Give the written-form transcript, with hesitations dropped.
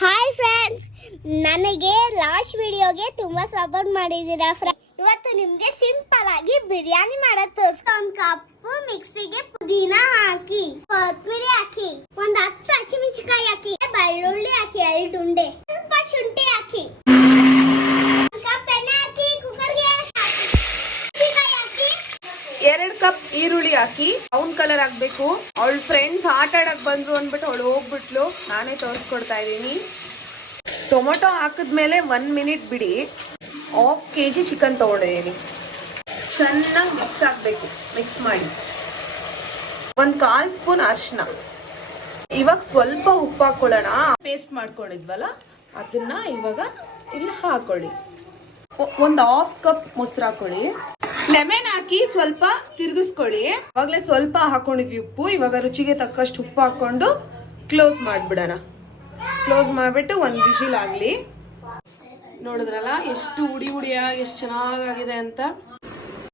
Hi friends, ನನಗೆ last ವಿಡಿಯೋಗೆ ತುಂಬಾ ಸಪೋರ್ಟ್ ಮಾಡಿದ್ದೀರಾ ಫ್ರೆಂಡ್ಸ್. ಇವತ್ತು ನಿಮಗೆ ಸಿಂಪಲ್ ಆಗಿ ಬಿರಿಯಾನಿ ಮಾಡೋದು ತೋರಿಸ್ತೀನಿ. ಒಂದು ಕಪ್ ಮಿಕ್ಸಿಗೆ ಪುದೀನ ಹಾಕಿ, ಕೊತ್ತಂಬರಿ ಹಾಕಿ, ಒಂದು 10 ಹಸಿಮೆಣಸಿನಕಾಯಿ ಹಾಕಿ, ಬೆಳ್ಳುಳ್ಳಿ ಹಾಕಿ 2 ಉಂಡೆ, ಸ್ವಲ್ಪ ಶುಂಠಿ ಹಾಕಿ, ಒಂದು ಕಪ್ ಎಣ್ಣೆ ಹಾಕಿ, ಕುಕ್ಕರ್ಗೆ ಹಾಕಿ 2 ಕಪ್ ಈರುಳ್ಳಿ ಹಾಕಿ ಬ್ರೌನ್ ಕಲರ್ ಆಗ್ಬೇಕು. ಅವಳ ಫ್ರೆಂಡ್ಸ್ ಆಟ ಆಡಕ್ ಬಂದ್ರು ಅಂದ್ಬಿಟ್ಟು ಅವಳು ಹೋಗ್ಬಿಟ್ಲು. ನಾನೇ ತೋರಿಸ್ಕೊಡ್ತಾ ಇದ್ದೀನಿ. ಟೊಮೊಟೊ ಹಾಕಿದ್ಮೇಲೆ 1 ಮಿನಿಟ್ ಬಿಡಿ. 1/2 kg ಚಿಕನ್ ತಗೊಂಡಿದ್ದೀನಿ. ಚೆನ್ನಾಗಿ ಮಿಕ್ಸ್ ಆಗ್ಬೇಕು. ಮಿಕ್ಸ್ ಮಾಡಿ 1/4 ಸ್ಪೂನ್ ಅರಿಶಿನ. ಇವಾಗ ಸ್ವಲ್ಪ ಉಪ್ಪು ಹಾಕೊಳ್ಳೋಣ. ಪೇಸ್ಟ್ ಮಾಡ್ಕೊಂಡಿದ್ವಲ್ಲ ಅದನ್ನ ಇವಾಗ ಇಲ್ಲಿ ಹಾಕೊಳ್ಳಿ. 1/2 ಕಪ್ ಮೊಸರು ಹಾಕೊಳ್ಳಿ. ಲೆಮನ್ ಹಾಕಿ ಸ್ವಲ್ಪ ತಿರುಗಿಸ್ಕೊಳ್ಳಿ. ಅವಾಗಲೇ ಸ್ವಲ್ಪ ಹಾಕೊಂಡಿದ್ವಿ ಉಪ್ಪು. ಇವಾಗ ರುಚಿಗೆ ತಕ್ಕಷ್ಟು ಉಪ್ಪು ಹಾಕೊಂಡು ಕ್ಲೋಸ್ ಮಾಡ್ಬಿಡೋಣ. ಕ್ಲೋಸ್ ಮಾಡಿಬಿಟ್ಟು 1 ವಿಶಿಲ್ ಆಗಲಿ. ನೋಡಿದ್ರಲ್ಲ ಎಷ್ಟು ಹುಡಿ ಹುಡಿಯಾಗಿ ಎಷ್ಟು ಚೆನ್ನಾಗಾಗಿದೆ ಅಂತ.